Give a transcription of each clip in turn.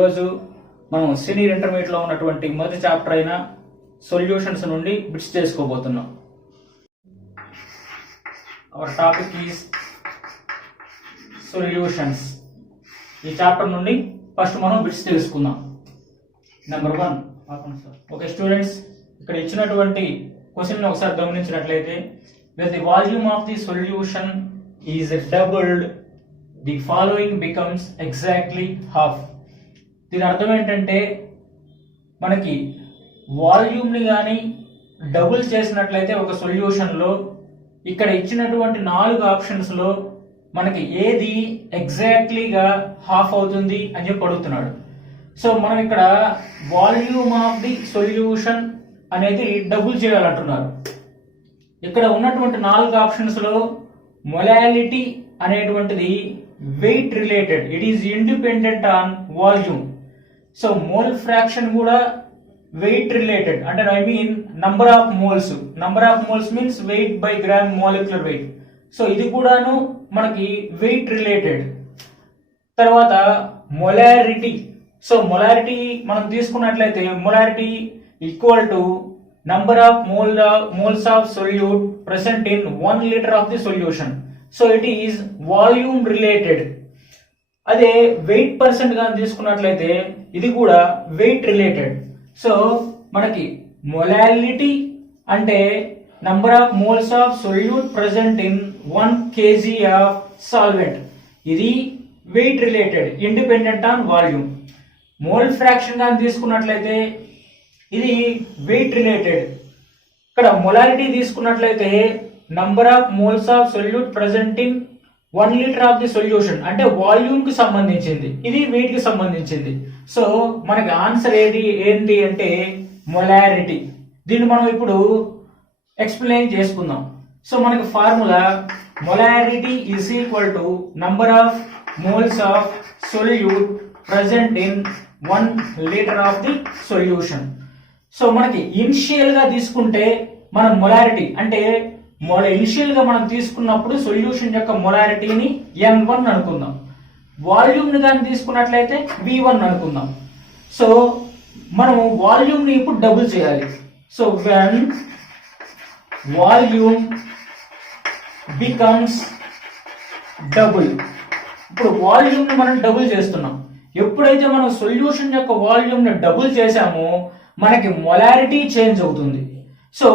ఈరోజు మనం senior intermediate లో ఉన్నటువంటి మొదటి చాప్టర్ అయిన సొల్యూషన్స్ నుండి బిట్స్ చేసుకోబోతున్నాం. Our topic is solutions. ఈ చాప్టర్ నుండి ఫస్ట్ మనం బిట్స్ తెలుసుకుందాం. నెంబర్ 1. ఓకే స్టూడెంట్స్, ఇక్కడ ఇచ్చినటువంటి క్వశ్చన్ ఒకసారి గమనించినట్లయితే, when the volume of the solution is doubled, the following becomes exactly half. దీని అర్థం ఏంటంటే, మనకి వాల్యూమ్ని కానీ డబుల్ చేసినట్లయితే ఒక సొల్యూషన్లో ఇక్కడ ఇచ్చినటువంటి 4 ఆప్షన్స్లో మనకి ఏది ఎగ్జాక్ట్లీగా హాఫ్ అవుతుంది అని చెప్పి అడుగుతున్నాడు. సో మనం ఇక్కడ వాల్యూమ్ ఆఫ్ ది సొల్యూషన్ అనేది డబుల్ చేయాలంటున్నారు. ఇక్కడ ఉన్నటువంటి 4 ఆప్షన్స్లో మొలాలిటీ అనేటువంటిది wait related, it is independent on volume. So mole fraction కూడా వెయిట్ రిలేటెడ్, అంటే I mean number of moles. Number of moles means wait by gram molecular weight. So ఇది కూడాను మనకి వెయిట్ రిలేటెడ్. తర్వాత మొలారిటీ. సో మొలారిటీ మనం తీసుకున్నట్లయితే molarity equal to number of moles of solute present in 1 liter of the solution. So it is volume related. అదే weight percent గా తీసుకున్నట్లయితే ఇది కూడా వెయిట్ రిలేటెడ్. సో మనకి మొలాలిటీ అంటే number of moles of solute present in 1 kg of solvent. ఇది weight related, independent on volume. Mole fraction గా తీసుకున్నట్లయితే ఇది వెయిట్ రిలేటెడ్. ఇక్కడ మొలారిటీ తీసుకున్నట్లయితే number of moles of solute present in 1 litre of the solution, అంటే volume కి సంబంధించింది, ఇది వెయిట్ కి సంబంధించింది. సో మనకి ఆన్సర్ ఏంటి అంటే మొలారిటీ. దీన్ని మనం ఇప్పుడు ఎక్స్ప్లెయిన్ చేసుకుందాం. సో మనకి formula molarity is equal to number of moles of solute present in 1 litre of the solution. So మనకి ఇనిషియల్ గా తీసుకుంటే మనం మొలారిటీ అంటే ఇనిషియల్ గా మనం తీసుకున్నప్పుడు సొల్యూషన్ యొక్క మొలారిటీని N1 అనుకుందాం. వాల్యూమ్ ని కానీ తీసుకున్నట్లయితే V1 అనుకుందాం. సో మనము వాల్యూమ్ ని ఇప్పుడు డబుల్ చేయాలి. So when volume becomes double, ఇప్పుడు వాల్యూమ్ ని మనం డబుల్ చేస్తున్నాం. ఎప్పుడైతే మనం సొల్యూషన్ యొక్క వాల్యూమ్ ని డబుల్ చేసామో మనకి మొలారిటీ చేంజ్ అవుతుంది. సో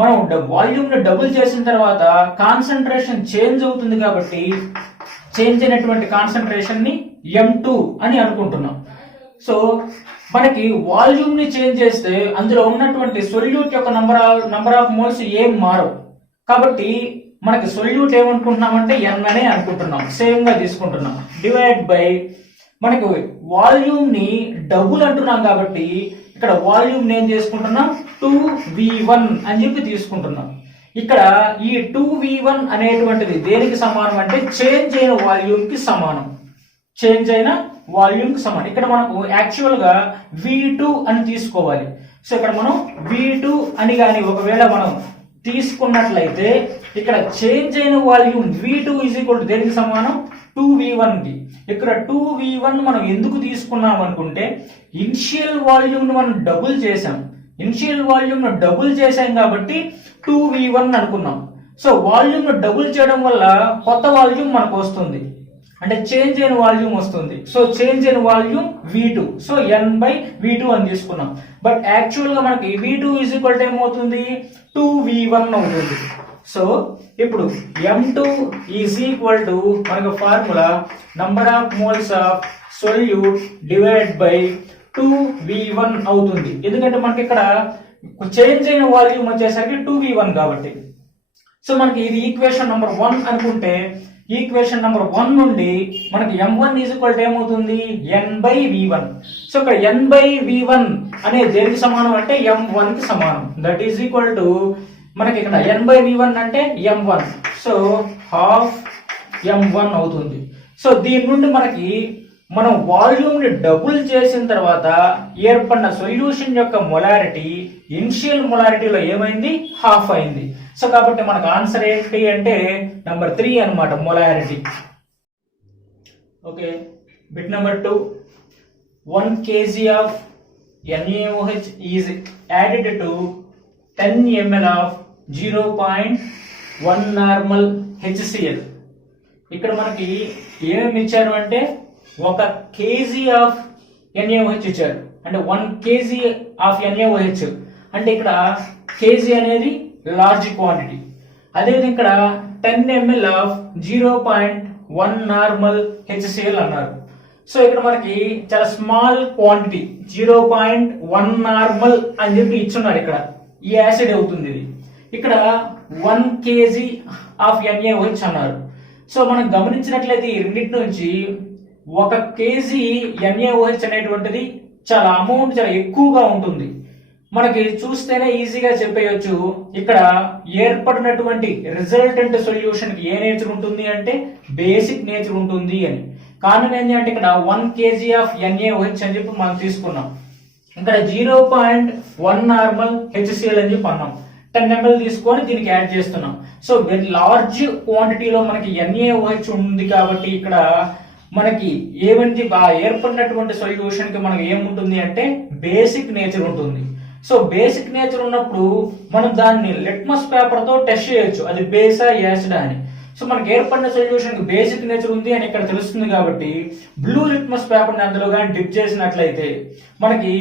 మనం వాల్యూమ్ ని డబుల్ చేసిన తర్వాత కాన్సన్ట్రేషన్ చేంజ్ అవుతుంది, కాబట్టి చేంజ్ అయినటువంటి కాన్సన్ట్రేషన్ ని M2 అని అనుకుంటున్నాం. సో మనకి వాల్యూమ్ ని చేంజ్ చేస్తే అందులో ఉన్నటువంటి సొల్యూట్ యొక్క నంబర్ ఆఫ్ మోల్స్ ఏం మారవు, కాబట్టి మనకి సొల్యూట్ ఏమనుకుంటున్నామంటే N అనే అనుకుంటున్నాం, సేమ్ గా తీసుకుంటున్నాం. డివైడ్ బై మనకి వాల్యూమ్ ని డబుల్ అంటున్నాం కాబట్టి ఇక్కడ వాల్యూమ్ ఏం చేసుకుంటున్నాం 2V1 అని చెప్పి తీసుకుంటున్నాం. ఇక్కడ ఈ 2V1 అనేటువంటిది దేనికి సమానం అంటే చేంజ్ అయిన వాల్యూమ్ కి సమానం. చేంజ్ అయిన వాల్యూమ్ కి సమానం. ఇక్కడ మనకు యాక్చువల్ గా V2 అని తీసుకోవాలి. సో ఇక్కడ మనం V2 అని కానీ ఒకవేళ మనం తీసుకున్నట్లయితే ఇక్కడ చేంజ్ అయిన volume V2 is equal to దేనికి సమానం 2V1 కి. ఇక్కడ 2V1 మనం ఎందుకు తీసుకున్నాం అనుకుంటే ఇనిషియల్ వాల్యూమ్ ను మనం డబుల్ చేసాం. ఇనిషియల్ వాల్యూమ్ ను డబుల్ చేసాం కాబట్టి 2V1 అనుకున్నాం. సో వాల్యూమ్ ను డబుల్ చేయడం వల్ల కొత్త వాల్యూమ్ మనకు వస్తుంది, అంటే చేంజ్ అయిన వాల్యూమ్ వస్తుంది. సో చేంజ్ అయిన వాల్యూమ్ V2, సో N/V2 అని తీసుకున్నాం. బట్ యాక్చువల్ గా మనకి V2 ఈజ్ ఈక్వల్ టు ఏమవుతుంది 2V1 అవుతుంది. సో ఇప్పుడు M2 ఈజ్ ఈక్వల్ టు మనకు formula number of moles of solute divide by 2V1 అవుతుంది. ఎందుకంటే మనకి ఇక్కడ చేంజ్ అయిన వాల్యూమ్ వచ్చేసరికి 2V1 కాబట్టి. సో మనకి ఇది ఈక్వేషన్ నంబర్ 1 అనుకుంటే ఈక్వేషన్ నంబర్ 1 నుండి మనకి M1 ఈజ్ ఈక్వల్ టు ఏమవుతుంది N/V1. సో ఇక్కడ N/V1 అనేది దేనికి సమానం అంటే M1 కి సమానం. దట్ ఈజ్ ఈక్వల్ టు మనకి ఇక్కడ N/V1 అంటే M1, సో హాఫ్ M1 అవుతుంది. సో దీని నుండి మనకి మనం వాల్యూమ్ ని డబుల్ చేసిన తర్వాత ఏర్పడిన సొల్యూషన్ యొక్క మొలారిటీ ఇనిషియల్ మొలారిటీలో ఏమైంది హాఫ్ అయింది. సో కాబట్టి మనకు ఆన్సర్ ఏంటి అంటే నెంబర్ 3 అన్నమాట, molarity. Okay, bit number 2. 1 kg of NaOH is added to 10 ml of 0.1 normal HCl. ఇక్కడ మనకి ఏమేమి ఇచ్చారు అంటే 1 kg ఆఫ్ NaOH ఇచ్చారు. అంటే 1 kg ఆఫ్ NaOH అంటే ఇక్కడ kg అనేది లార్జ్ క్వాంటిటీ. అదేవిధంగా ఇక్కడ 10 ml ఆఫ్ 0.1 నార్మల్ HCl అన్నారు. సో ఇక్కడ మనకి చాలా స్మాల్ క్వాంటిటీ 0.1 నార్మల్ అని చెప్పి ఇచ్చున్నారు. ఇక్కడ ఈ యాసిడ్ అవుతుంది ఇది. ఇక్కడ 1 kg ఆఫ్ NaOH అన్నారు. సో మనం గమనించినట్లయితే ఈ రెండింటి నుంచి 1 kg NaOH అనేటువంటిది చాలా అమౌంట్ చాలా ఎక్కువగా ఉంటుంది. మనకి చూస్తేనే ఈజీగా చెప్పేయచ్చు ఇక్కడ ఏర్పడినటువంటి రిజల్టెంట్ సొల్యూషన్ కి ఏ నేచర్ ఉంటుంది అంటే బేసిక్ నేచర్ ఉంటుంది అని. కారణం ఏంటి అంటే ఇక్కడ 1 kg ఆఫ్ NaOH అని చెప్పి మనం తీసుకున్నాం. ఇక్కడ 0.1 నార్మల్ HCl అని చెప్పి అన్నాం. 10 ml తీసుకొని దీనికి యాడ్ చేస్తున్నాం. సో వెరీ లార్జ్ క్వాంటిటీలో మనకి NaOH ఉంది కాబట్టి ఇక్కడ మనకి ఏమంటే ఏర్పడినటువంటి సొల్యూషన్ కి మనకి ఏముంటుంది అంటే బేసిక్ నేచర్ ఉంటుంది. సో బేసిక్ నేచర్ ఉన్నప్పుడు మనం దాన్ని లిట్మస్ పేపర్ తో టెస్ట్ చేయొచ్చు అది బేసా యాసిడా అని. సో మనకి ఏర్పడిన సొల్యూషన్ కి బేసిక్ నేచర్ ఉంది అని ఇక్కడ తెలుస్తుంది కాబట్టి బ్లూ లిట్మస్ పేపర్ ని అందులో కానీ డిప్ చేసినట్లయితే మనకి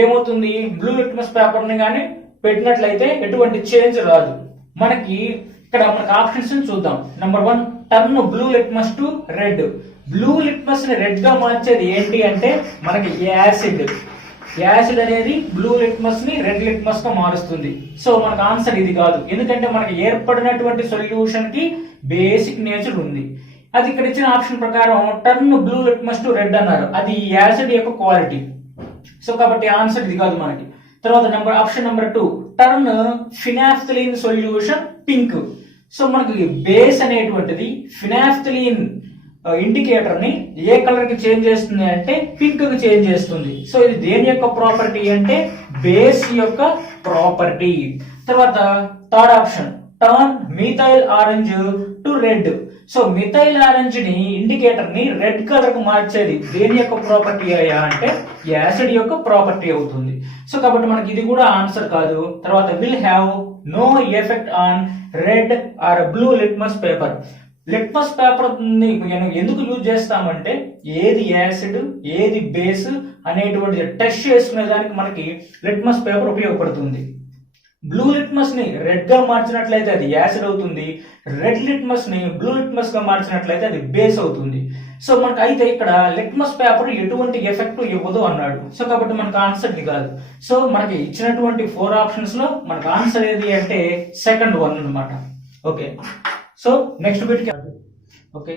ఏమవుతుంది, బ్లూ లిట్మస్ పేపర్ ని కానీ పెట్టినట్లయితే ఎటువంటి చేంజ్ రాదు. మనకి ఇక్కడ మనకి ఆప్షన్స్ చూద్దాం. Number 1 turn blue litmus to red. Blue litmus ని రెడ్ గా మార్చేది ఏంటి అంటే మనకి యాసిడ్. యాసిడ్ అనేది బ్లూ లిట్మస్ ని రెడ్ లిట్మస్ గా మారుస్తుంది. సో మనకు ఆన్సర్ ఇది కాదు, ఎందుకంటే మనకి ఏర్పడినటువంటి సొల్యూషన్ కి బేసిక్ నేచర్ ఉంది. అది ఇక్కడ ఇచ్చిన ఆప్షన్ ప్రకారం turn blue litmus to red అన్నారు, అది యాసిడ్ యొక్క క్వాలిటీ. సో కాబట్టి ఆన్సర్ ఇది కాదు మనకి. తర్వాత option number 2 turn phenolphthalein solution pink. So మనకి బేస్ అనేటువంటిది ఫినాఫ్థలిన్ ఇండికేటర్ ని ఏ కలర్ కి చేంజ్ చేస్తుంది అంటే పింక్ కి చేంజ్ చేస్తుంది. సో ఇది దేని యొక్క ప్రాపర్టీ అంటే బేస్ యొక్క ప్రాపర్టీ. తర్వాత third option turn methyl orange to red. So methyl orange ని ఇండికేటర్ ని రెడ్ కలర్ కు మార్చేది దేని యొక్క ప్రాపర్టీ అయ్యా అంటే యాసిడ్ యొక్క ప్రాపర్టీ అవుతుంది. సో కాబట్టి మనకి ఇది కూడా ఆన్సర్ కాదు. తర్వాత will have no effect on red or blue litmus paper. Litmus paper ఎందుకు యూజ్ చేస్తామంటే ఏది యాసిడ్ ఏది బేస్ అనేటువంటి టెస్ట్ చేసుకునే దానికి మనకి లిట్మస్ పేపర్ ఉపయోగపడుతుంది. బ్లూ లిట్మస్ ని రెడ్ గా మార్చినట్లయితే అది యాసిడ్ అవుతుంది, రెడ్ లిట్మస్ ని బ్లూ లిట్మస్ గా మార్చినట్లయితే అది బేస్ అవుతుంది. సో మనకు అయితే ఇక్కడ లిట్మస్ పేపర్ ఎటువంటి ఎఫెక్ట్ ఇవ్వదు అన్నాడు. సో కాబట్టి మనకు ఆన్సర్ ఇది కాదు. సో మనకి ఇచ్చినటువంటి 4 ఆప్షన్స్ లో మనకు ఆన్సర్ ఏది అంటే సెకండ్ వన్ అన్నమాట. Okay, so next bit okay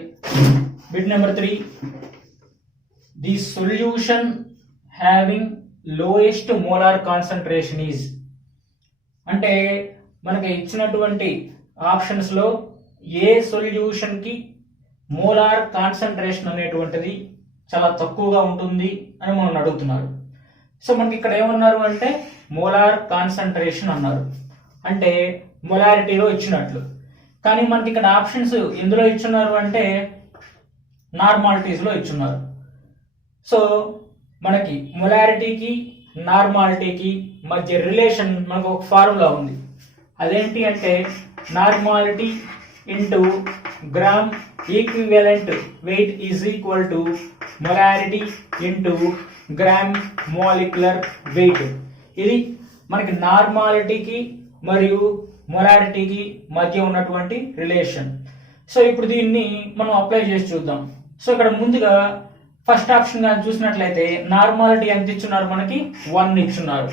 bit number 3 the solution having lowest molar concentration is. అంటే మనకి ఇచ్చినటువంటి ఆప్షన్స్ లో ఏ సొల్యూషన్ కి మోలార్ కాన్సంట్రేషన్ అనేటువంటిది చాలా తక్కువగా ఉంటుంది అని మనం అడుగుతున్నారు. సో మనకి ఇక్కడ ఏమన్నారు అంటే మోలార్ కాన్సంట్రేషన్ అన్నారు, అంటే మొలారిటీలో ఇచ్చినట్లు. కానీ మనకి ఇక్కడ ఆప్షన్స్ ఎందులో ఇచ్చున్నారు అంటే నార్మాలిటీస్ లో ఇచ్చున్నారు. సో మనకి మొలారిటీకి నార్మాలిటీకి మధ్య రిలేషన్ మనకు ఒక ఫార్ములా ఉంది. అదేంటి అంటే normality into gram equivalent weight is equal to molarity into gram molecular weight. ఇది మనకి నార్మాలిటీకి మరియు మొలారిటీకి మధ్య ఉన్నటువంటి రిలేషన్. సో ఇప్పుడు దీన్ని మనం అప్లై చేసి చూద్దాం. సో ఇక్కడ ముందుగా ఫస్ట్ ఆప్షన్ గా చూసినట్లయితే నార్మాలిటీ ఎంత ఇచ్చున్నారు, మనకి 1 ఇచ్చున్నారు.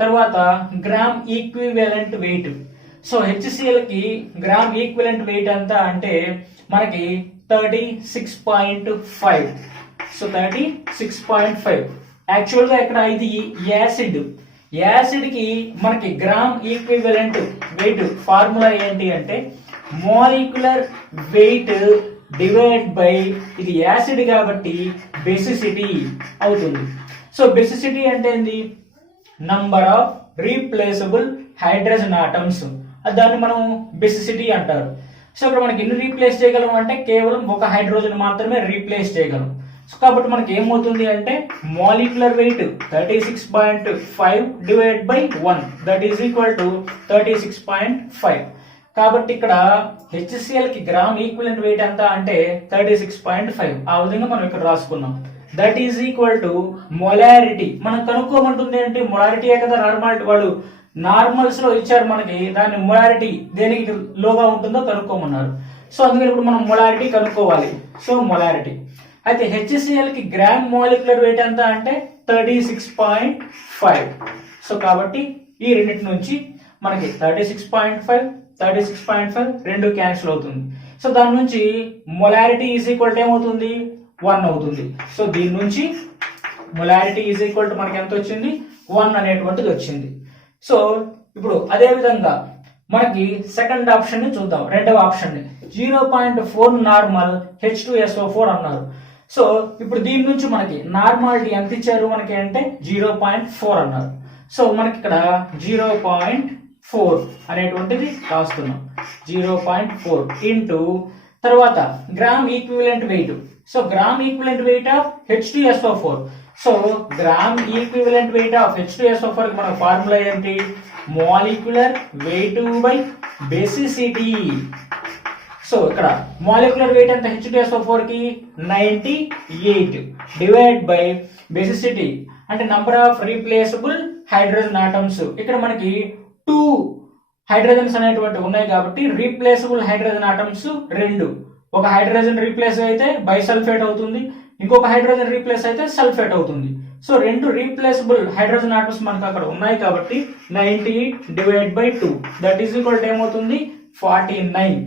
తర్వాత gram equivalent weight. So HCl కి గ్రామ్ ఈక్వివలెంట్ వెయిట్ ఎంత అంటే మనకి 36.5. సో 36.5. యాక్చువల్ గా ఇక్కడ ఇది యాసిడ్. యాసిడ్ కి మనకి గ్రామ్ ఈక్వివలెంట్ వెయిట్ ఫార్ములా ఏంటి అంటే మాలిక్యులర్ వెయిట్ డివైడ్ బై ఇది యాసిడ్ కాబట్టి బేసిసిటీ అవుతుంది. సో బేసిసిటీ అంటే ఏంది, number of replaceable hydrogen atoms, దాన్ని మనం బేసిసిటీ అంటారు. సో ఇక్కడ మనకి ఎన్ని రీప్లేస్ చేయగలం అంటే కేవలం ఒక హైడ్రోజన్ మాత్రమే రీప్లేస్ చేయగలం. కాబట్టి మనకి ఏమవుతుంది అంటే molecular weight 36.5 divide by 1 that is equal to 36.5. కాబట్టి ఇక్కడ HCl కి గ్రామ్ ఈక్వివలెంట్ వెయిట్ ఎంత అంటే 36.5. ఆ విధంగా మనం ఇక్కడ రాసుకున్నాం. That is equal to molarity. మనం కనుక్కోమంటుంది ఏంటి, మొలారిటీయే కదా నార్మాలిటీ. వాళ్ళు నార్మల్స్ లో ఇచ్చారు మనకి, దాన్ని మొలారిటీ దేనికి లోగా ఉంటుందో కనుక్కోమన్నారు. సో అందుకని ఇప్పుడు మనం మొలారిటీ కనుక్కోవాలి. సో మొలారిటీ అయితే HCl కి గ్రామ్ మాలిక్యులర్ వెయిట్ ఎంత అంటే 36.5. సో కాబట్టి ఈ రెండింటి నుంచి మనకి 36.5 రెండు క్యాన్సిల్ అవుతుంది. సో దాని నుంచి మొలారిటీ ఈజ్ ఈక్వల్ టు ఏమవుతుంది 1 అవుతుంది. సో దీని నుంచి మొలారిటీ ఈజ్ ఈక్వల్ టు మనకి ఎంత వచ్చింది 1 అనేటువంటిది వచ్చింది. సో ఇప్పుడు అదే విధంగా మనకి సెకండ్ ఆప్షన్ ని చూద్దాం. రెండవ ఆప్షన్ ని 0.4 నార్మల్ H2SO4 అన్నారు. సో ఇప్పుడు దీని నుంచి మనకి నార్మాలిటీ ఎంత ఇచ్చారు మనకి అంటే 0.4 అన్నారు. సో మనకి ఇక్కడ 0.4 అనేటువంటిది రాస్తున్నాం. 0.4 ఇంటూ తర్వాత gram equivalent weight. So gram equivalent weight of H2SO4. So gram equivalent weight of H2SO4 కి మన ఫార్ములా ఏంటి, molecular weight by basicity. So ఇక్కడ మాలిక్యులర్ వెయిట్ ఎంత H2SO4 కి 98 డివైడ్ బై బేసిసిటీ అంటే number of replaceable hydrogen atoms. ఇక్కడ మనకి 2 hydrogens అనేటువంటి ఉన్నాయి కాబట్టి రీప్లేసబుల్ హైడ్రోజన్ ఆటమ్స్ 2. ఒక హైడ్రోజన్ రీప్లేస్ అయితే బైసల్ఫేట్ అవుతుంది, ఇంకొక హైడ్రోజన్ రీప్లేస్ అయితే సల్ఫేట్ అవుతుంది. సో 2 రీప్లేసబుల్ హైడ్రోజన్ ఆటమ్స్ మనకు అక్కడ ఉన్నాయి కాబట్టి 98 divide by 2 that is equal to ఏమవుతుంది 49.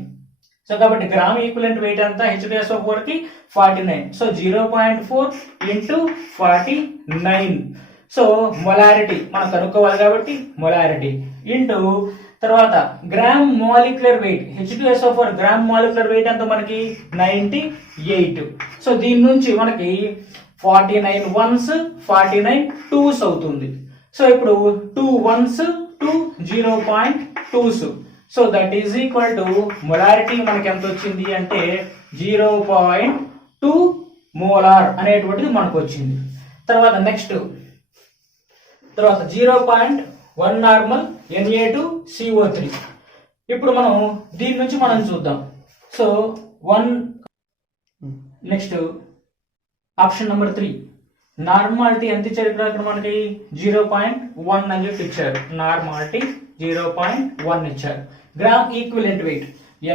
సో కాబట్టి గ్రామ్ ఈక్వివలెంట్ వెయిట్ అంతా H2SO4 కి 49. So 0.4 into 49. సో మొలారిటీ మనం కనుక్కోవాలి కాబట్టి మొలారిటీ ఇంటూ తర్వాత gram molecular wait H2SO4 gram molecular wait అంతా మనకి 98. సో దీని నుంచి మనకి 49 1s 49 2s అవుతుంది. సో ఇప్పుడు 2 1s 2 0.2s. So that is equal to molarity మనకి ఎంత వచ్చింది అంటే 0.2 మోలార్ అనేటువంటిది మనకు వచ్చింది. తర్వాత నెక్స్ట్ తర్వాత 0.1 నార్మల్ Na2CO3. ఇప్పుడు మనం దీని నుంచి మనం చూద్దాం. So 1 next option number 3 normality ఎంత ఇచ్చారు ఇక్కడ మనకి 0.1 అని చెప్పి ఇచ్చారు. నార్మాలిటీ 0.1 ఇచ్చారు. గ్రామ్ ఈక్వివలెంట్ వెయిట్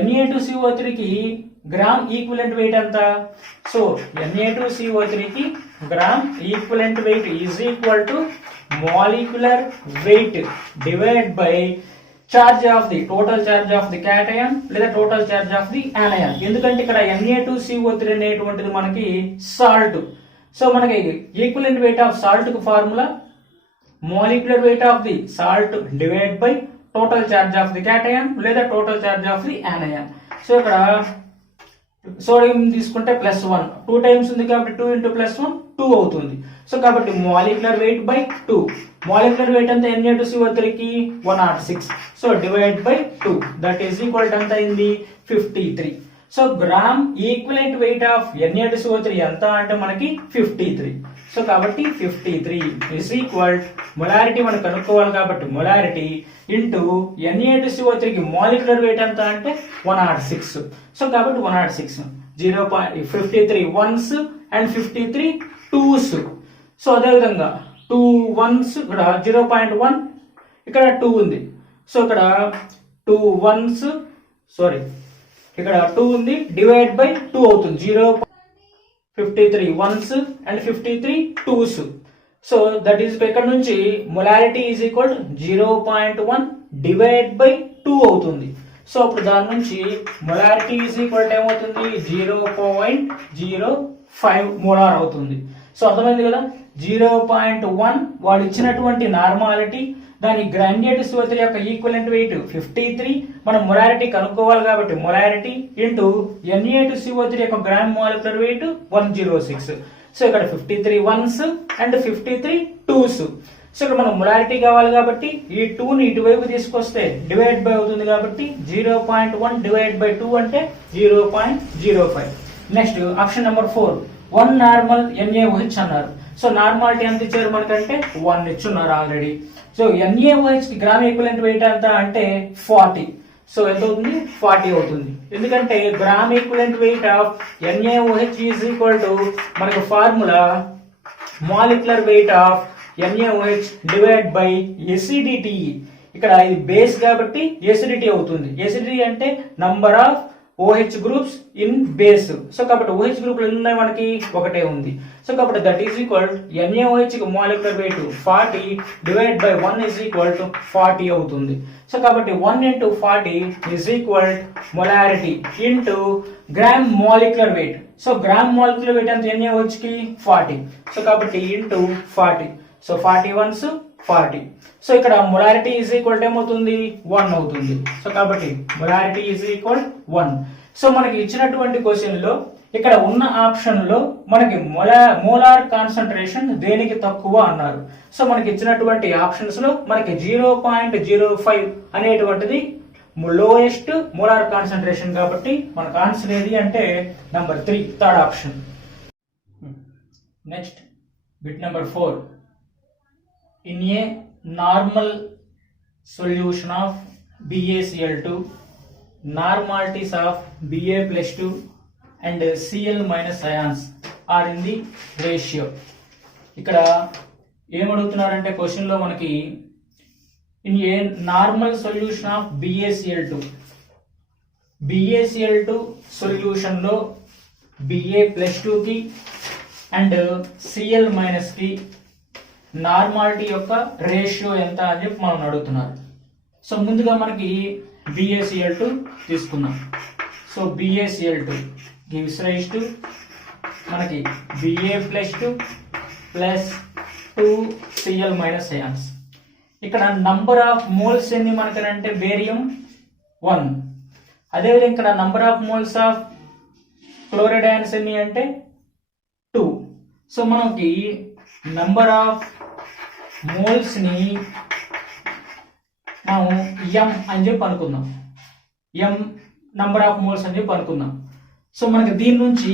Na2CO3 కి గ్రామ్ ఈక్వివలెంట్ వెయిట్ ఎంత, సో Na2CO3 కి gram equivalent weight is equal to molecular weight divide by charge of the total charge of the cation లేదా total charge of the anion. ఎందుకంటే ఇక్కడ Na2CO3 అనేటువంటిది మనకి salt. So మనకి equivalent weight of salt కు formula molecular weight of the salt divide by total charge of the cation లేదా total charge of the anion. So ఇక్కడ sodium తీసుకుంటే +1 2 times ఉంది కాబట్టి 2 ఇంటూ +1 2 అవుతుంది. సో కాబట్టి molecular weight by 2. Molecular weight అంతా Na2CO3 కి 106. So divide by 2 that is equal to ఎంత అయింది 53. So gram equivalent weight of Na2CO3 ఎంత అంటే మనకి 53. సో కాబట్టి 53 ఇస్ ఈక్వల్ మొలారిటీ మనం కనుక్కోవాలి కాబట్టి మొలారిటీ ఇంటూ Na2CO3 కి మాలిక్యులర్ వెయిట్ ఎంత అంటే 106. సో కాబట్టి 106 0.53 1s అండ్ 53 2s. సో అదే విధంగా 2 1s ఇక్కడ 0.1 ఇక్కడ 2 ఉంది. సో ఇక్కడ 2 1s సారీ ఇక్కడ 2 ఉంది డివైడ్ బై 2 అవుతుంది. 0.53 1s and 53 2s. So that is ఇక్కడ నుంచి molarity is equal 0.1 divide by 2 అవుతుంది. సో అప్పుడు దాని నుంచి మొలారిటీ ఈజ్ ఈక్వల్ ఏమవుతుంది 0.05 మోలార్ అవుతుంది. సో అర్థమైంది కదా. 0.1 వాళ్ళు ఇచ్చినటువంటి నార్మాలిటీ, దాని Na2CO3 యొక్క ఈక్వివలెంట్ వెయిట్ 53, మనం మొలారిటీ కనుక్కోవాలి కాబట్టి మొలారిటీ ఇంటూ Na2CO3 యొక్క గ్రామ్ మాలిక్యులర్ వెయిట్ 106. సో ఇక్కడ 53 1s అండ్ 53 2s. సో ఇక్కడ మనం మొలారిటీ కావాలి కాబట్టి ఈ 2 ని ఇటువైపు తీసుకొస్తే డివైడ్ బై అవుతుంది కాబట్టి 0.1 డివైడ్ బై 2 అంటే 0.05. Next option number 4 1 normal NaOH అన్నారు. సో నార్మాలిటీ ఎంత ఇచ్చారు మనకంటే 1 ఇచ్చున్నారు ఆల్రెడీ. సో NaOH కి గ్రామ్ ఈక్వివలెంట్ వెయిట్ ఎంత అంటే 40. సో ఎంత అవుతుంది 40 అవుతుంది. ఎందుకంటే gram equivalent weight of NaOH is equal to మనకు formula molecular weight of NaOH divide by acidity. ఇక్కడ ఇది బేస్ కాబట్టి acidity అవుతుంది. acidity అంటే number of OH groups in base. So కాబట్టి OH గ్రూపులు ఎన్ని ఉన్నాయి మనకి ఒకటే ఉంది. సో కాబట్టి దట్ ఈస్ ఈక్వల్ NaOH కి molecular weight 40 divide by 1 is equal to 40 అవుతుంది. సో కాబట్టి 1 into 40 is equal molarity into gram molecular weight. So gram molecular wait అంటే NaOH కి 40. సో కాబట్టి ఇంటూ 40. So 40 ones 40. సో ఇక్కడ molarity is equal ఏమవుతుంది 1 అవుతుంది. So కాబట్టి మొలారిటీ ఈజ్ ఈక్వల్ 1. సో మనకి ఇచ్చినటువంటి క్వశ్చన్ లో ఇక్కడ ఉన్న ఆప్షన్ లో మనకి మోలార్ కాన్సంట్రేషన్ దేనికి తక్కువ అన్నారు. సో మనకి ఇచ్చినటువంటి ఆప్షన్స్ లో మనకి 0.05 అనేటువంటిది లోయెస్ట్ మోలార్ కాన్సంట్రేషన్ కాబట్టి మనకు ఆన్సర్ ఏది అంటే number 3 third option. Next bit number 4. In a normal solution of BaCl2, normalities of Ba plus 2 and Cl minus ions are in the ratio. ఇక్కడ ఏమడుగుతున్నారంటే క్వశ్చన్ లో మనకి in a normal solution of BaCl2 solution లో Ba plus 2 కి and Cl minus కి normality యొక్క ratio ఎంత అని చెప్పి మనం అడుగుతున్నారు. సో ముందుగా మనకి BaCl2 తీసుకున్నాం. So BaCl2 gives rise to మనకి Ba plus 2 plus 2 Cl minus ions. ఇక్కడ నంబర్ ఆఫ్ మోల్స్ ఎన్ని మనకనంటే బేరియం 1. అదేవిధంగా ఇక్కడ number of moles of chloride ions ఎన్ని అంటే 2. సో మనకి నంబర్ ఆఫ్ మోల్స్ ని మనం m అని చెప్పి అనుకుందాం. m నంబర్ ఆఫ్ మోల్స్ అని చెప్పి అనుకుందాం. సో మనకి దీని నుంచి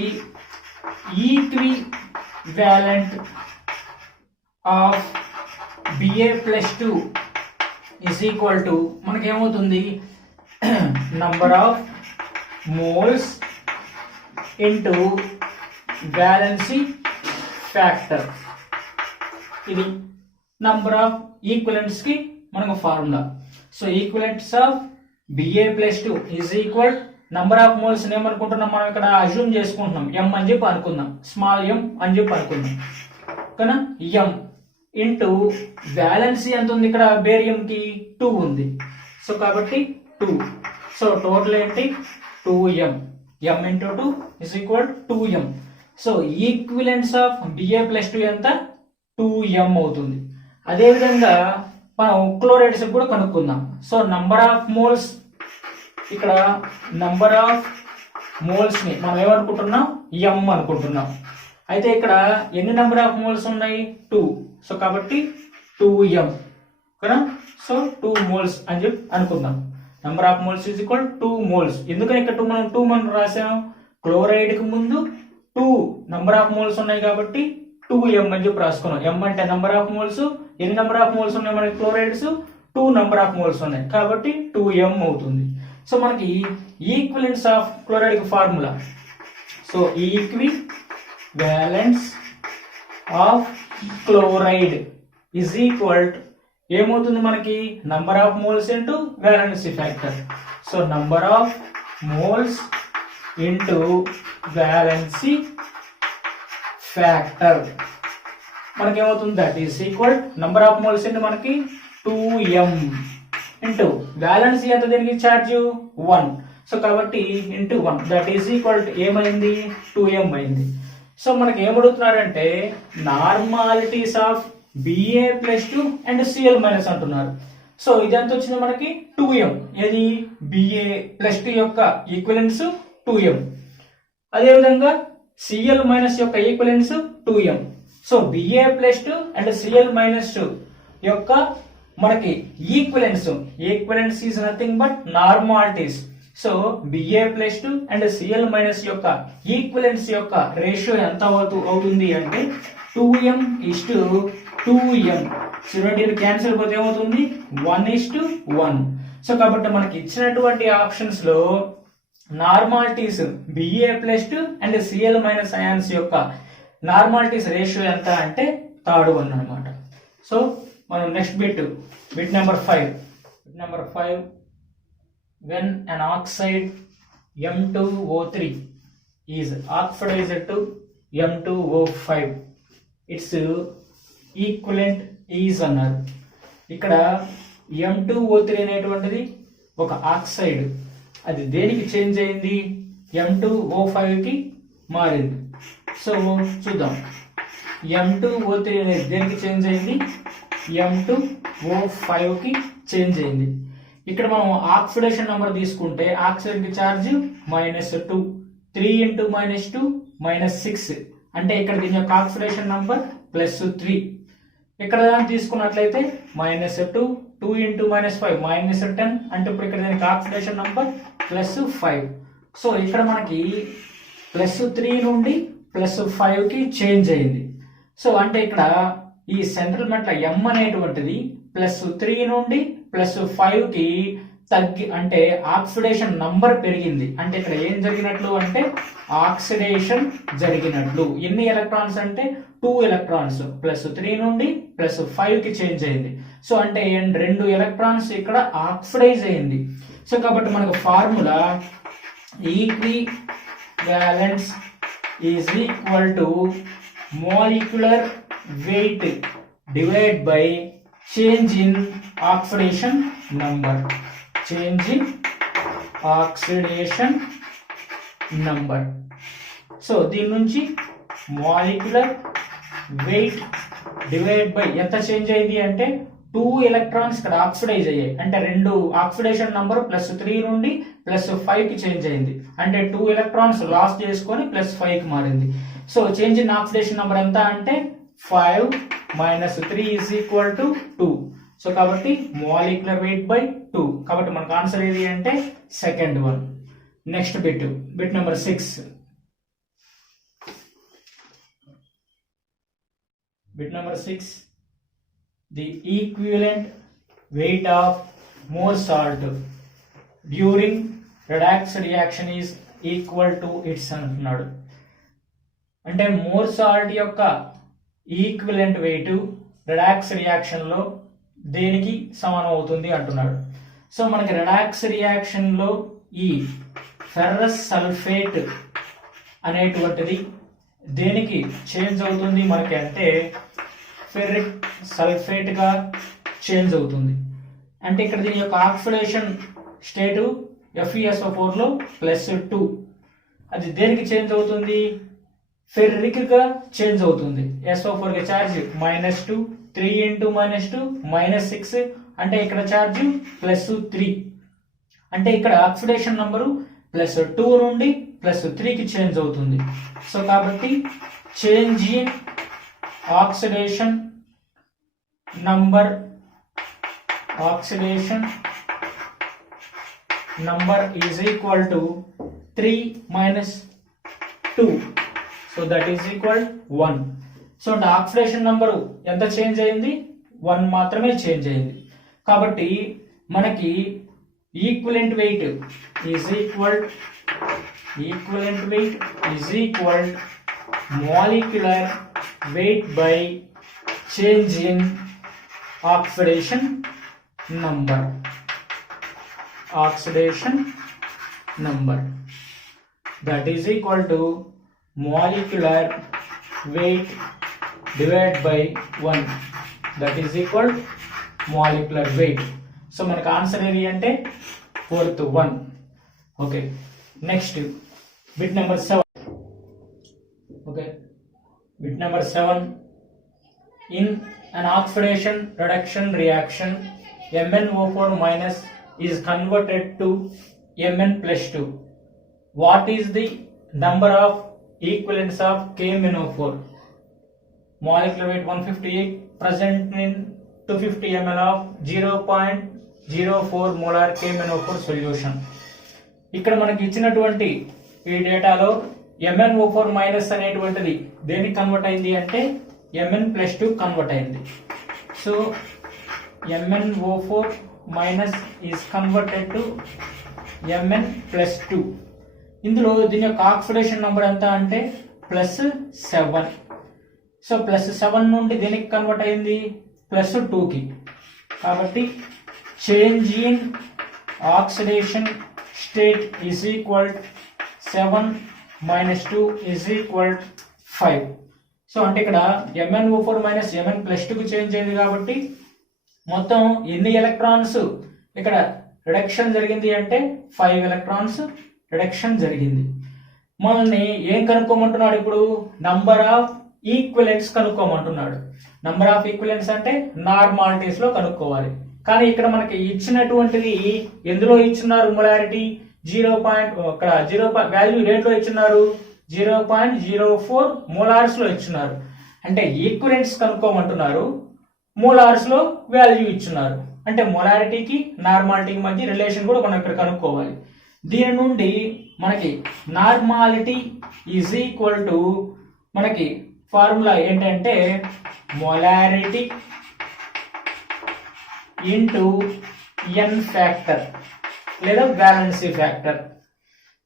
equivalent of Ba plus 2 is equal to మనకి ఏమవుతుంది number of moles into valency factor. ఇది నంబర్ ఆఫ్ ఈక్వలెంట్స్ కి మనకు formula. So equivalents of Ba plus 2 is equal number of moles ఏమనుకుంటున్నాం మనం ఇక్కడ అజ్యూమ్ చేసుకుంటున్నాం m అని చెప్పి అనుకుందాం, స్మాల్ m అని చెప్పి అనుకుందాం కదా. m ఇంటూ బ్యాలెన్సీ ఎంత ఉంది ఇక్కడ బేరియం కి 2 ఉంది. సో కాబట్టి 2. సో టోటల్ ఏంటి 2m. m into 2 is equal 2m. So equivalents of Ba plus 2 ఎంత 2m అవుతుంది. అదేవిధంగా మనం క్లోరైడ్స్ కూడా కనుక్కుందాం. సో నంబర్ ఆఫ్ మోల్స్ ఇక్కడ నంబర్ ఆఫ్ మోల్స్ ని మనం ఏమనుకుంటున్నాం m అనుకుంటున్నాం. అయితే ఇక్కడ ఎన్ని నంబర్ ఆఫ్ మోల్స్ ఉన్నాయి 2. సో కాబట్టి 2m కదా. సో 2 మోల్స్ అని చెప్పి అనుకుందాం. Number of moles is equal 2 moles. ఎందుకని ఇక్కడ 2 మనం రాసాం క్లోరైడ్ కి ముందు 2 నంబర్ ఆఫ్ మోల్స్ ఉన్నాయి కాబట్టి 2m అని చెప్పి రాసుకున్నాం. m అంటే నంబర్ ఆఫ్ మోల్స్. ఎన్ని నంబర్ ఆఫ్ మోల్స్ ఉన్నాయి మనకి క్లోరైడ్స్ 2 నంబర్ ఆఫ్ మోల్స్ ఉన్నాయి కాబట్టి 2m అవుతుంది. సో మనకి ఈక్వివలెన్స్ ఆఫ్ క్లోరైడ్ కి formula. So equivalence of chloride is equal ఏమవుతుంది మనకి number of moles into valency factor. So number of moles into valency factor మనకి ఏమవుతుంది that is equal number of moles into మనకి 2m into valency ఎంత దీనికి charge 1. So కాబట్టి into 1 that is equal ఏమైంది 2m అయింది. సో మనకి ఏమడుగుతున్నారంటే normalities of Ba plus 2 and Cl minus అంటున్నారు. సో ఇది ఎంత వచ్చింది మనకి 2m. ఏది Ba plus 2 యొక్క ఈక్వివలెన్స్ 2m. అదేవిధంగా Cl మైనస్ యొక్క equivalence 2m. So Ba plus 2 and Cl minus 2 యొక్క మనకి equivalence is nothing but నార్మాలిటీస్. So Ba+2 and Cl- యొక్క ఈక్వలెన్స్ యొక్క రేషియో ఎంత అవుతుంది అంటే 2m:2m. చూడండి ఇది క్యాన్సిల్ పోతే ఏమవుతుంది 1:1. సో కాబట్టి మనకి ఇచ్చినటువంటి ఆప్షన్స్ లో నార్మాలిటీస్ Ba+2 అండ్ Cl- అయాన్స్ యొక్క నార్మాలిటీస్ రేషియో ఎంత అంటే 3rd one అన్నమాట. సో మనం next bit number 5. When an oxide M2O3 is oxidized to M2O5, its equivalent is అన్నారు. ఇక్కడ M2O3 అనేటువంటిది ఒక ఆక్సైడ్, అది దేనికి చేంజ్ అయింది M2O5 కి మారింది. సో చూద్దాం M2O3 అనేది దేనికి చేంజ్ అయింది M2O5 కి చేంజ్ అయింది. ఇక్కడ మనం ఆక్సిడేషన్ నంబర్ తీసుకుంటే ఆక్సైడ్ కి ఛార్జ్ -2, 3 × -2 -6, అంటే ఇక్కడ దీని యొక్క ఆక్సిడేషన్ నంబర్ +3. ఇక్కడ తీసుకున్నట్లయితే -2, 2 × -5 -10, అంటే ఇప్పుడు ఇక్కడ దీనికి ఆక్సిడేషన్ నంబర్ +5. సో ఇక్కడ మనకి +3 నుండి +5 కి చేంజ్ అయింది. సో అంటే ఇక్కడ ఈ సెంట్రల్ మెట్ల M అనేటువంటిది +3 నుండి +5 కి తగ్గి, అంటే ఆక్సిడేషన్ నంబర్ పెరిగింది. అంటే ఇక్కడ ఏం జరిగినట్లు అంటే ఆక్సిడేషన్ జరిగినట్లు. ఎన్ని ఎలక్ట్రాన్స్ అంటే 2 ఎలక్ట్రాన్స్, +3 నుండి +5 కి చేంజ్ అయింది. సో అంటే 2 ఎలక్ట్రాన్స్ ఇక్కడ ఆక్సిడైజ్ అయింది. సో కాబట్టి మనకు formula equivalence is equal to molecular weight divide by change in oxidation number. So దీని నుంచి మాలిక్యులర్ వెయిట్ డివైడ్ బై ఎంత చేంజ్ అయింది అంటే 2 ఎలక్ట్రాన్స్ ఇక్కడ ఆక్సిడైజ్ అయ్యాయి, అంటే 2 ఆక్సిడేషన్ నంబర్ +3 నుండి +5 కి చేంజ్ అయింది, అంటే 2 ఎలక్ట్రాన్స్ లాస్ చేసుకొని +5 కి మారింది. So change in oxidation number ఎంత అంటే 5 - 3 = 2. సో కాబట్టి మాలిక్యులర్ వెయిట్ బై 2. కాబట్టి మనకు ఆన్సర్ ఏది అంటే second one. Next bit number 6. The equivalent weight of more salt during redox reaction is equal to its అంటున్నాడు. అంటే మోర్ సాల్ట్ యొక్క ఈక్వివలెంట్ వెయిట్ రెడాక్స్ రియాక్షన్ లో దేనికి సమానం అవుతుంది అంటున్నాడు. సో మనకి రెడాక్స్ రియాక్షన్ లో ఈ ఫెర్రస్ సల్ఫేట్ అనేటువంటిది దేనికి చేంజ్ అవుతుంది మనకి అంటే ఫెర్రిక్ సల్ఫేట్ గా చేంజ్ అవుతుంది. అంటే ఇక్కడ దీని యొక్క ఆక్సిడేషన్ స్టేటు FeSO4 లో +2, అది దేనికి చేంజ్ అవుతుంది ఫెర్రిక్ గా చేంజ్ అవుతుంది. SO4 కి ఛార్జ్ -2, 3 × -2 -6, అంటే ఇక్కడ ఛార్జ్ +3, అంటే ఇక్కడ ఆక్సిడేషన్ నంబరు +2 నుండి +3 కి చేంజ్ అవుతుంది. సో కాబట్టి change in oxidation number is equal to 3 - 2. So that is equal 1. So అంటే ఆక్సిడేషన్ నంబరు ఎంత చేంజ్ అయింది 1 మాత్రమే చేంజ్ అయింది. కాబట్టి మనకి equivalent weight is equal molecular weight by change in oxidation number. That is equal to molecular weight divided by 1, that is equal molecular weight. So మనకు answer ఏది అంటే 4th one. Okay next bit number 7. In an oxidation reduction reaction, MnO4- is converted to Mn+2. What is the number of equivalents of KMnO4? Molecular weight 158, present in 250 ml of 0.04 molar KMnO4 solution. ఇక్కడ మనకి ఇచ్చినటువంటి ఈ డేటాలో MnO4 minus అనేటువంటిది దేనికి convert అయింది అంటే Mn+2 convert అయింది. So MnO4 minus is converted to Mn+2. ఇందులో దీని యొక్క ఆక్సిడేషన్ నెంబర్ ఎంత అంటే +7. సో +7 నుండి దేనికి కన్వర్ట్ అయింది +2కి. కాబట్టి change in oxidation state is equal 7 - 2 is equal 5. So అంటే ఇక్కడ MnO4 మైనస్ Mn+2కి చేంజ్ అయింది కాబట్టి మొత్తం ఎన్ని ఎలక్ట్రాన్స్ ఇక్కడ రిడక్షన్ జరిగింది అంటే 5 ఎలక్ట్రాన్స్ రిడక్షన్ జరిగింది. మనల్ని ఏం కనుక్కోమంటున్నాడు ఇప్పుడు నంబర్ ఆఫ్ ఈక్విలెంట్స్ కనుక్కోమంటున్నాడు. నంబర్ ఆఫ్ ఈక్విలెంట్స్ అంటే నార్మాలిటీస్ లో కనుక్కోవాలి. కానీ ఇక్కడ మనకి ఇచ్చినటువంటిది ఎందులో ఇచ్చున్నారు మొలారిటీ 0. ఇక్కడ 0 వాల్యూ రేట్ లో ఇచ్చున్నారు 0.04 మోలార్స్ లో ఇచ్చున్నారు. అంటే ఈక్విలెంట్స్ కనుక్కోమంటున్నారు, మోలార్స్ లో వాల్యూ ఇచ్చున్నారు. అంటే మొలారిటీకి నార్మాలిటీకి మధ్య రిలేషన్ కూడా మనం ఇక్కడ కనుక్కోవాలి. దీని నుండి మనకి నార్మాలిటీ ఈజ్ ఈక్వల్ టు మనకి ఫార్ములా ఏంటంటే మొలారిటీ ఇంటూ n ఫ్యాక్టర్ లేదా బ్యాలెన్సీ ఫ్యాక్టర్.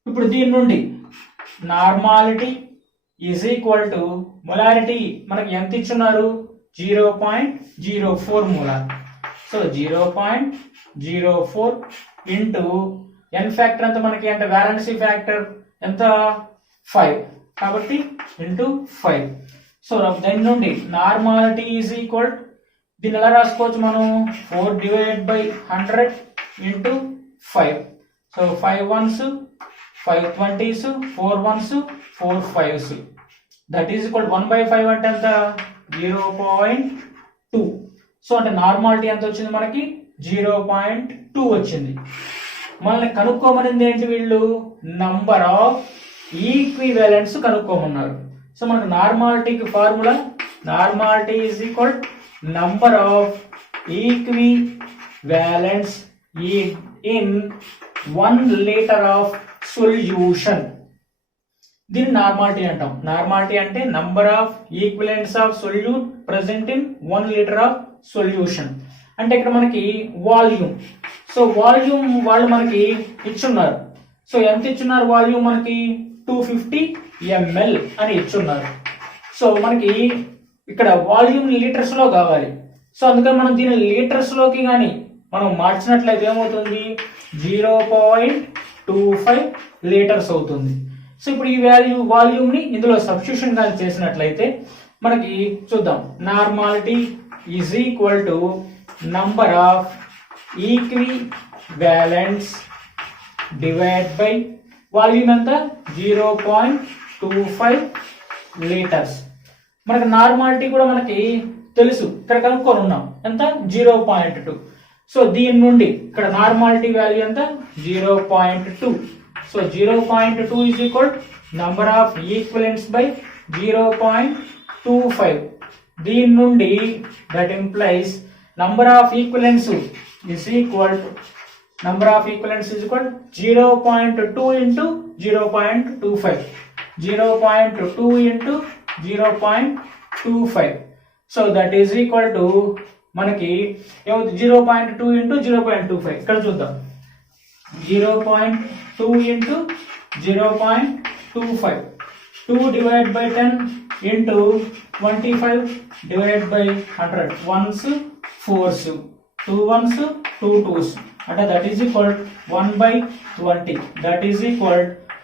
ఇప్పుడు దీని నుండి normality is equal to molarity మనకి ఎంత ఇచ్చున్నారు 0.04 molar. So 0.04 into n factor ఎంత మనకి అంటే బ్యాలెన్సీ ఫ్యాక్టర్ ఎంత 5 కాబట్టి ఇంటూ 5. సో దాని నుండి నార్మాలిటీ ఈజ్ ఈక్వల్ దీన్ని ఎలా రాసుకోవచ్చు మనం 4/100 into 5. So 5 1s 5 20s 4 1s 4 5s that is equal 1/5 అంటే ఎంత 0.2. సో అంటే నార్మాలిటీ ఎంత వచ్చింది మనకి 0.2 వచ్చింది. మనల్ని కనుక్కోమనింది ఏంటి వీళ్ళు నంబర్ ఆఫ్ ఈక్వివలెంట్స్ కనుక్కోమన్నారు. సో మనకు నార్మాలిటీకి formula normality is equal number of equivalents in 1 litre of solution. దీన్ని నార్మాలిటీ అంటాం. నార్మాలిటీ అంటే number of equivalents of solute present in 1 litre of solution. అంటే ఇక్కడ మనకి వాల్యూమ్. సో వాల్యూమ్ వాళ్ళు మనకి ఇచ్చున్నారు. సో ఎంత ఇచ్చున్నారు వాల్యూమ్ మనకి 250 ml అని ఇచ్చున్నారు. సో మనకి ఇక్కడ వాల్యూమ్ లీటర్స్ లో కావాలి. సో అందుకని మనం దీన్ని లీటర్స్ లోకి కానీ మనం మార్చినట్లయితే ఏమవుతుంది 0.25 లీటర్స్ అవుతుంది. సో ఇప్పుడు ఈ వాల్యూమ్ ని ఇందులో సబ్స్టిట్యూషన్ కానీ చేసినట్లయితే మనకి చూద్దాం normality is equal to number of equivalents divide by volume ఎంత 0.25 లీటర్స్. మనకి నార్మాలిటీ కూడా మనకి తెలుసు, ఇక్కడ కనుక్కొని ఉన్నాం ఎంత 0.2. సో దీని నుండి ఇక్కడ నార్మాలిటీ వాల్యూ ఎంత 0.2. So 0.2 is equal number of equivalents by 0.25. దీని నుండి that implies number of equivalents is equal to 0.2 into 0.25 0.2 into 0.25. so that is equal to మనకి ఏమవుతుంది 0.2 into 0.25. ఇక్కడ చూద్దాం 0.2 into 0.25 2 divided by 10 into 25 divided by 100 ones 4s 2 ones 2 2s అంటే that is equal 1/20 that is equal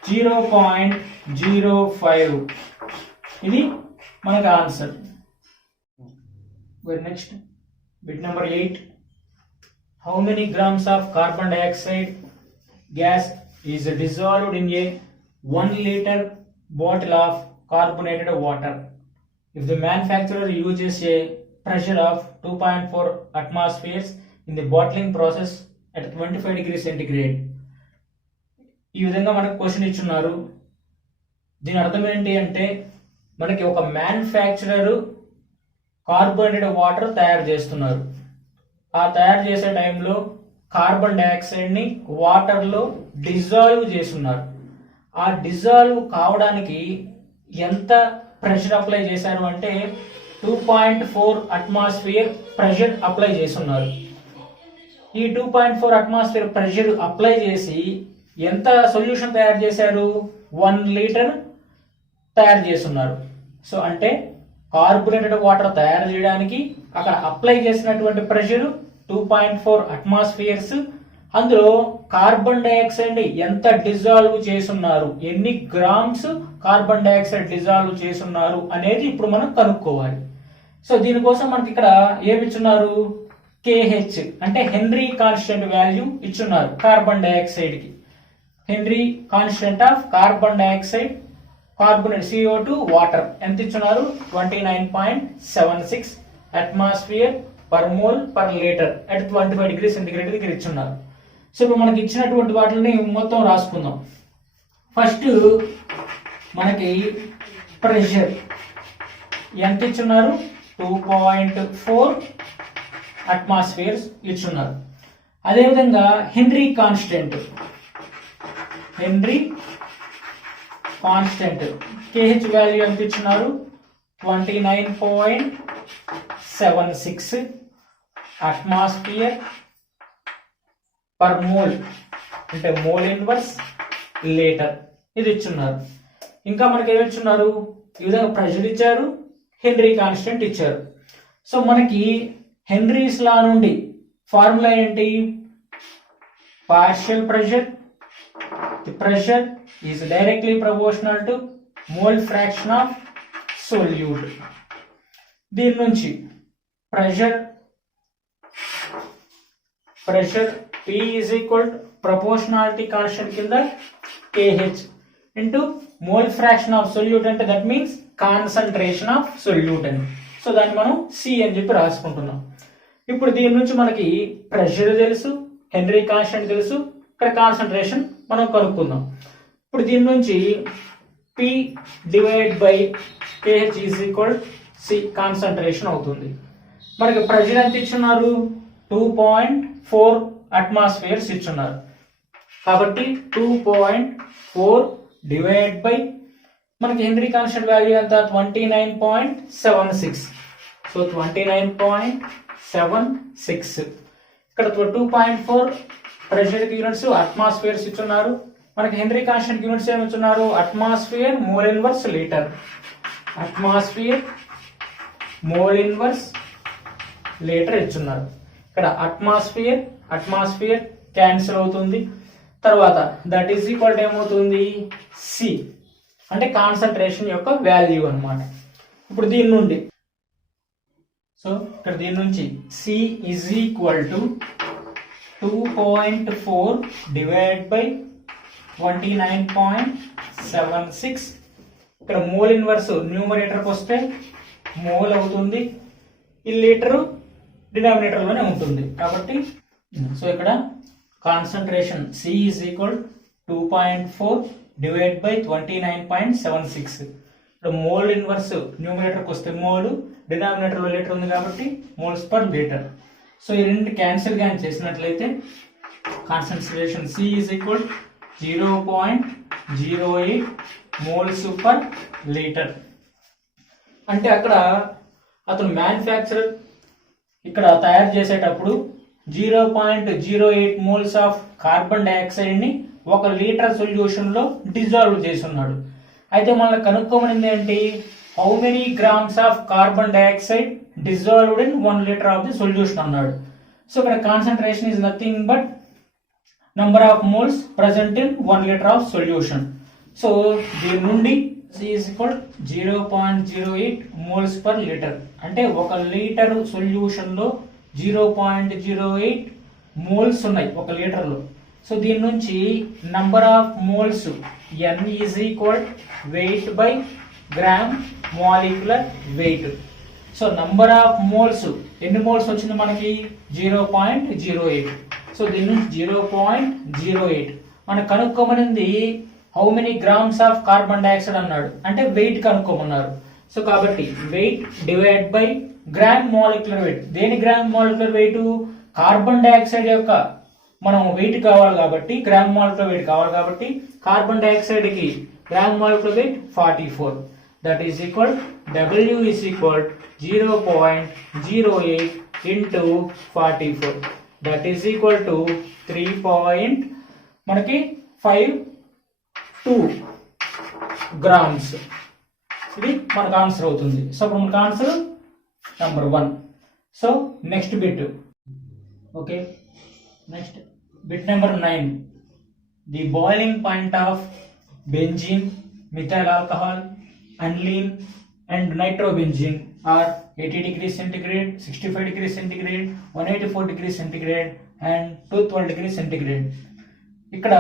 0.05. ఇది మనకి answer. Next bit number 8. How many grams of carbon dioxide gas is dissolved in a 1 liter bottle of carbonated water if the manufacturer uses a pressure of 2.4 atmospheres in the bottling process at 25 degrees centigrade? ఈ విధంగా మనకు question ఇచ్చున్నారు. దీని అర్థం ఏంటి అంటే మనకి ఒక మ్యానుఫ్యాక్చరర్ కార్బోనేటెడ్ వాటర్ తయారు చేస్తున్నారు. ఆ తయారు చేసే టైంలో కార్బన్ డైఆక్సైడ్ ని వాటర్ లో డిజాల్వ్ చేస్తున్నారు. ఆ డిజాల్వ్ కావడానికి ఎంత ప్రెషర్ అప్లై చేశారు అంటే 2.4 అట్మాస్ఫియర్ ప్రెషర్ అప్లై చేస్తున్నారు. ఈ 2.4 అట్మాస్ఫియర్ ప్రెషర్ అప్లై చేసి ఎంత సొల్యూషన్ తయారు చేశారు? 1 లీటర్ తయారు చేస్తున్నారు. సో అంటే కార్బోనేటెడ్ వాటర్ తయారు చేయడానికి అక్కడ అప్లై చేసినటువంటి ప్రెషర్ 2.4 అట్మాస్ఫియర్స్. అందులో కార్బన్ డైఆక్సైడ్ ఎంత డిజాల్వ్ చేస్తున్నారు, ఎన్ని గ్రామ్స్ కార్బన్ డైఆక్సైడ్ డిజాల్వ్ చేస్తున్నారు అనేది ఇప్పుడు మనం కనుక్కోవాలి. సో దీనికోసం మనకి ఇక్కడ ఏమి ఇచ్చున్నారు? KH అంటే హెన్రీ కాన్స్టెంట్ వాల్యూ ఇచ్చున్నారు కార్బన్ డైఆక్సైడ్ కి. Henry constant of carbon dioxide carbonate CO2 water ఎంత ఇచ్చున్నారు? 29.76 atmosphere per mole per litre at 25 degree centigrade దగ్గర ఇచ్చున్నారు. సో ఇప్పుడు మనకి ఇచ్చినటువంటి వాటిని మొత్తం రాసుకుందాం. ఫస్ట్ మనకి ప్రెషర్ ఎంత ఇచ్చున్నారు? 2.4 అట్మాస్ఫియర్స్ ఇచ్చున్నారు. అదేవిధంగా హెన్రీ కాన్స్టెంట్ KH వాల్యూ ఎంత ఇచ్చున్నారు? 29.76 అట్మాస్ఫియర్ పర్ మోల్ అంటే మోల్ ఇన్వర్స్ లీటర్ ఇది ఇచ్చున్నారు. ఇంకా మనకి ఏమి ఇచ్చున్నారు? ఈ విధంగా ప్రెషర్ ఇచ్చారు, హెన్రీ కాన్స్టెంట్ ఇచ్చారు. సో మనకి హెన్రీస్ లా నుండి ఫార్ములా ఏంటి? Partial pressure, the pressure is directly proportional to mole fraction of solute. దీని నుంచి pressure P is equal to proportionality constant కింద KH into mole fraction of solute అంటే that means concentration of solute అని. So దాన్ని మనం C అని చెప్పి రాసుకుంటున్నాం. ఇప్పుడు దీని నుంచి మనకి ప్రెషర్ తెలుసు, హెన్రీ కాన్స్టెంట్ తెలుసు, ఇక్కడ కాన్సంట్రేషన్ మనం కనుక్కుందాం. ఇప్పుడు దీని నుంచి P divide by KH is equal to C concentration అవుతుంది. మనకి ప్రెషర్ ఎంత ఇచ్చున్నారు? 2.4 అట్మాస్ఫియర్స్ ఇచ్చున్నారు. కాబట్టి 2.4 డివైడ్ బై మనకి హెన్రీ కాన్స్టెంట్ వాల్యూ ఎంత? 29.76. సో 29.76 ఇక్కడ 2.4 ప్రెషర్ యూనిట్స్ అట్మాస్ఫియర్స్ ఇచ్చున్నారు. మనకి హెన్రీ కాన్స్టెంట్ యూనిట్స్ ఏమి ఇచ్చున్నారు? Atmosphere mole inverse litre. Atmosphere mole inverse litre ఇచ్చున్నారు. ఇక్కడ అట్మాస్ఫియర్ క్యాన్సిల్ అవుతుంది. తర్వాత దట్ ఈస్ ఈక్వల్ టు ఏమవుతుంది? C అంటే కాన్సంట్రేషన్ యొక్క వాల్యూ అన్నమాట. ఇప్పుడు దీని నుండి ఇక్కడ దీని నుంచి C is equal to 2.4 divide by 29.76. ఇక్కడ మోల్ ఇన్వర్స్ న్యూమరేటర్కి వస్తే మోల్ అవుతుంది, ఈ లీటరు డినామినేటర్ లోనే ఉంటుంది. కాబట్టి సో ఇక్కడ concentration C is equal 2.4 divide by 29.76. ఇక్కడ మోల్ ఇన్వర్స్ న్యూమరేటర్కి వస్తే మోల్, డినామినేటర్ లో లీటర్ ఉంది కాబట్టి మోల్స్ పర్ లీటర్. సో ఈ రెండు క్యాన్సిల్ గా చేసినట్లయితే concentration C is equal 0.08 moles per litre. అంటే అక్కడ అతను మ్యానుఫ్యాక్చరర్ ఇక్కడ తయారు చేసేటప్పుడు 0.08 మోల్స్ ఆఫ్ కార్బన్ డైఆక్సైడ్ ని 1 లీటర్ సొల్యూషన్ లో డిజాల్వ్ చేస్తున్నాడు. అయితే మనల్ని కనుక్కోమనింది ఏంటి? How many grams of carbon dioxide dissolved in 1 litre of the solution అన్నాడు. సో ఇక్కడ concentration is nothing but number of moles present in 1 litre of solution. So దీని నుండి C is equal 0.08 moles per litre. అంటే 1 litre solution లో 0.08 moles ఉన్నాయి 1 litre లో. So దీని నుంచి number of moles N is equal weight by gram molecular weight. So number of moles ఎన్ని moles వచ్చింది మనకి? 0.08. సో దీని నుంచి 0.08 మనకు కనుక్కోమనింది how many grams of carbon dioxide అన్నాడు, అంటే వెయిట్ కనుక్కోమన్నారు. సో కాబట్టి weight divide by gram molecular weight. దేని gram molecular weight? Carbon dioxide యొక్క మనం వెయిట్ కావాలి కాబట్టి గ్రామ్ మాలిక్యులర్ వెయిట్ కావాలి కాబట్టి కార్బన్ డైఆక్సైడ్ కి gram molecular wait 44. That is equal W is equal 0.08 into 44. That is equal to 3.52 grams. ఇది మనకు ఆన్సర్ అవుతుంది. సో ఇప్పుడు మనకు answer number 1. So next bit. Okay, next bit number 9. The boiling point of benzene, methyl alcohol, aniline and nitrobenzene are 80 degrees centigrade, 65 degrees centigrade, 184 degrees centigrade and 212 degrees centigrade. ఇక్కడ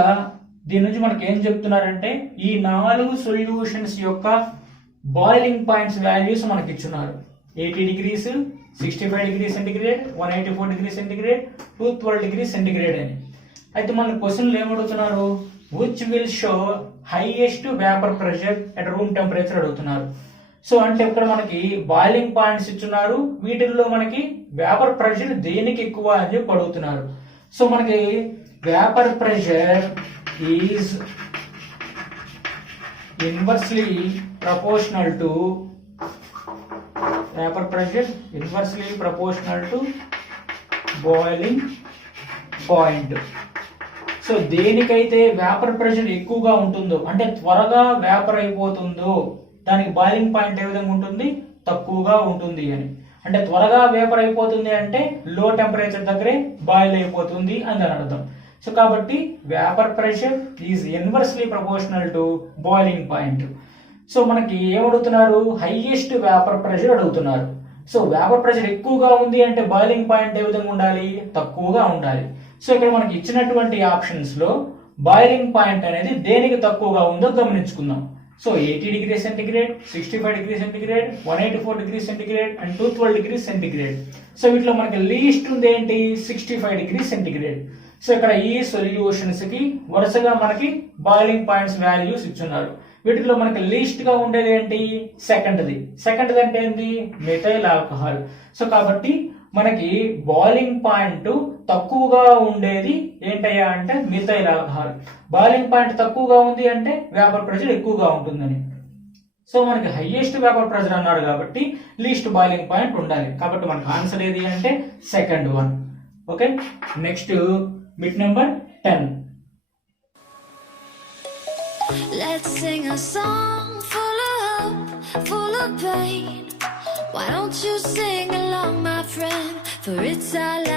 దీని నుంచి మనకి ఏం చెప్తున్నారంటే ఈ 4 సొల్యూషన్స్ యొక్క బాయిలింగ్ పాయింట్స్ వాల్యూస్ మనకి ఇచ్చున్నారు. 80 degrees, 65 degrees centigrade, 184 degrees centigrade, 212 degrees centigrade అని. అయితే మన క్వశ్చన్లు ఏమడుగుతున్నారు? which will show highest vapor pressure at room temperature అడుగుతున్నారు. సో అంటే ఇక్కడ మనకి బాయిలింగ్ పాయింట్స్ ఇచ్చున్నారు, వీటిల్లో మనకి వేపర్ ప్రెషర్ దేనికి ఎక్కువ అని చెప్పి అడుగుతున్నారు. సో మనకి vapour pressure is inversely proportional to boiling point. So దేనికైతే వేపర్ ప్రెషర్ ఎక్కువగా ఉంటుందో అంటే త్వరగా వేపర్ అయిపోతుందో దానికి బాయిలింగ్ పాయింట్ ఏ విధంగా ఉంటుంది? తక్కువగా ఉంటుంది అని. అంటే త్వరగా వేపర్ అయిపోతుంది అంటే లో టెంపరేచర్ దగ్గరే బాయిల్ అయిపోతుంది అని దాని అర్థం. సో కాబట్టి vapour pressure is inversely proportional to boiling point. So మనకి ఏమడుగుతున్నారు? హైయెస్ట్ వేపర్ ప్రెషర్ అడుగుతున్నారు. సో వేపర్ ప్రెషర్ ఎక్కువగా ఉంది అంటే బాయిలింగ్ పాయింట్ ఏ విధంగా ఉండాలి? తక్కువగా ఉండాలి. సో ఇక్కడ మనకి ఇచ్చినటువంటి ఆప్షన్స్ లో బాయిలింగ్ పాయింట్ అనేది దేనికి తక్కువగా ఉందో గమనించుకుందాం. So 80 degrees centigrade, 65 degrees centigrade, 184 degrees centigrade and 212 degrees centigrade. So వీటిలో మనకి లీస్ట్ ఉంది ఏంటి? 65 degrees centigrade. సో ఇక్కడ ఈ సొల్యూషన్స్ కి వరుసగా మనకి బాయిలింగ్ పాయింట్స్ వాల్యూస్ ఇచ్చున్నారు. వీటిలో మనకి లీస్ట్ గా ఉండేది ఏంటి? సెకండ్ది అంటే ఏంటి? Methyl alcohol. సో కాబట్టి మనకి బాయిలింగ్ పాయింట్ తక్కువగా ఉండేది ఏంటయ్యా అంటే మిథైల్ ఆల్కహాల్. బాయిలింగ్ పాయింట్ తక్కువగా ఉంది అంటే వేపర్ ప్రెషర్ ఎక్కువగా ఉంటుందని. సో మనకి హైయెస్ట్ వేపర్ ప్రెషర్ అన్నాడు కాబట్టి లీస్ట్ బాయిలింగ్ పాయింట్ ఉండాలి. కాబట్టి మనకి ఆన్సర్ ఏది అంటే second one. Okay, next bit number 10. Let's sing a song full of hope, full of pain. Why don't you sing along, my friend? For it's our last